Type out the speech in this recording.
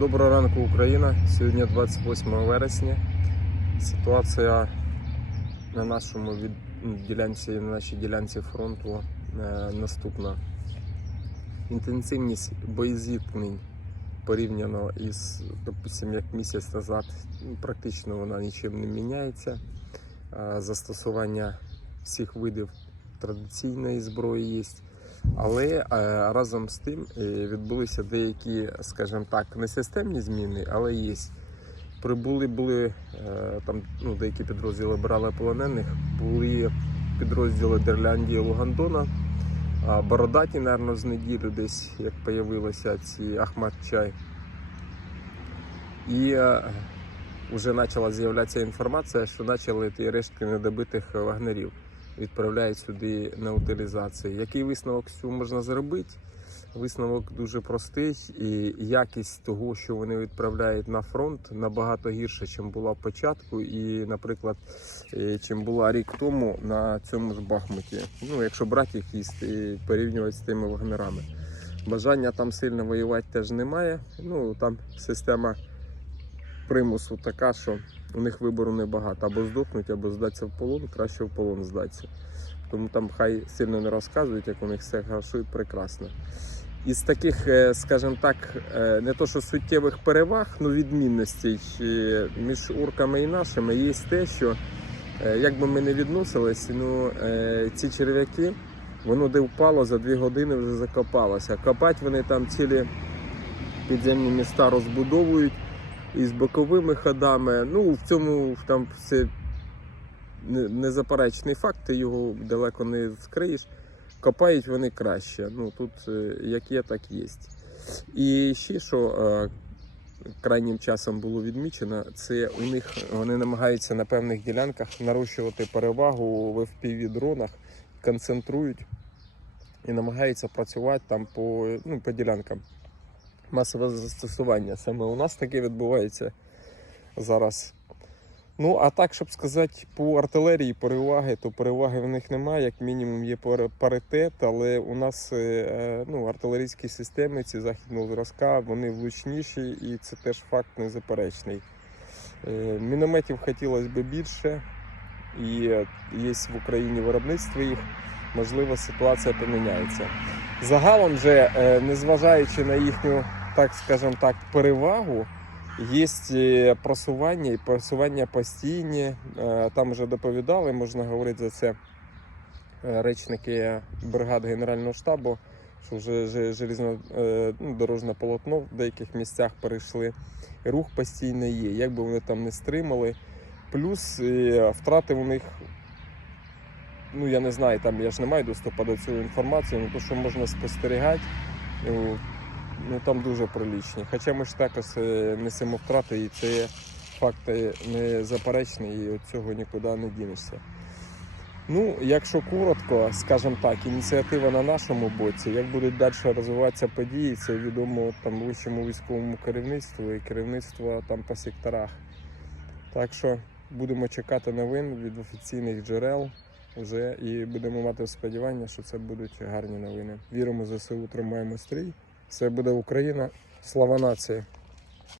Доброго ранку, Україна. Сьогодні 28 вересня. Ситуація на нашому ділянці, на нашій ділянці фронту е, наступна. Інтенсивність боєзіткнень порівняно із, допустим, як місяць назад, практично вона нічим не міняється. Е, Застосування всіх видів традиційної зброї є. Але е, разом з тим е, відбулися деякі, скажімо так, не системні зміни, але є. Прибули були е, там ну, деякі підрозділи брали полонених, були підрозділи Дерляндії Лугандона, Бородаті, мабуть, з неділю десь як появилися ці Ахмат Чай. І вже почала з'являтися інформація, що почали ті рештки недобитих вагнерів відправляють сюди на утилізацію. Який висновок з цього можна зробити? Висновок дуже простий, і якість того, що вони відправляють на фронт, набагато гірше, ніж була початку, і, наприклад, е, чим була рік тому на цьому ж Бахмуті. Ну, якщо брати їсти і порівнювати з тими вагнерами. Бажання там сильно воювати теж немає. Ну там система примусу така, що у них вибору небагато. Або здохнуть, або здатися в полон, краще в полон здатися. Тому там хай сильно не розказують, як у них все хорошо і прекрасно. Із таких, е, скажімо так, е, не то що суттєвих переваг, ну відмінностей між урками і нашими є те, що е, як би ми не відносились, ну ці черв'яки, воно де впало за дві години вже закопалося. Копати вони там цілі підземні міста розбудовують із боковими ходами. Ну, в цьому там не- незаперечний факт, ти його далеко не скриєш. Копають вони краще. Ну, тут е, як є, так є. І ще що е, крайнім часом було відмічено, це у них вони намагаються на певних ділянках нарощувати перевагу в FPV дронах, концентрують і намагаються працювати там по, ну, по ділянкам масове застосування. Саме у нас таке відбувається зараз. Ну, а так, щоб сказати, по артилерії переваги, то переваги в них немає, як мінімум є паритет, але у нас е, е, ну, артилерійські системи, ці західного зразка, вони влучніші і це теж факт незаперечний. Е, Мінометів хотілося б більше, і є в Україні виробництво їх, можливо, ситуація поміняється. Загалом же, незважаючи на їхню, так скажем так, перевагу, є е, просування і просування постійні. Е, Там вже доповідали, можна говорити за це е, речники бригад Генерального штабу, що вже же- желізно е, ну, полотно в деяких місцях перейшли. Рух постійний є, як би вони там не стримали. Плюс втрати у них ну я не знаю, там я ж не маю доступу до цієї інформації, але то, що можна спостерігати, ну, там дуже прилічні. Хоча ми ж також е, несемо втрати, і це факт е, незаперечний, і від цього нікуди не дінешся. Ну, якщо коротко, скажімо так, ініціатива на нашому боці, як будуть далі розвиватися події, це відомо там вищому військовому керівництву і керівництву там по секторах. Так що будемо чекати новин від офіційних джерел вже і будемо мати сподівання, що це будуть гарні новини. Віримо ЗСУ, тримаємо стрій. Все буде Україна. Слава нації!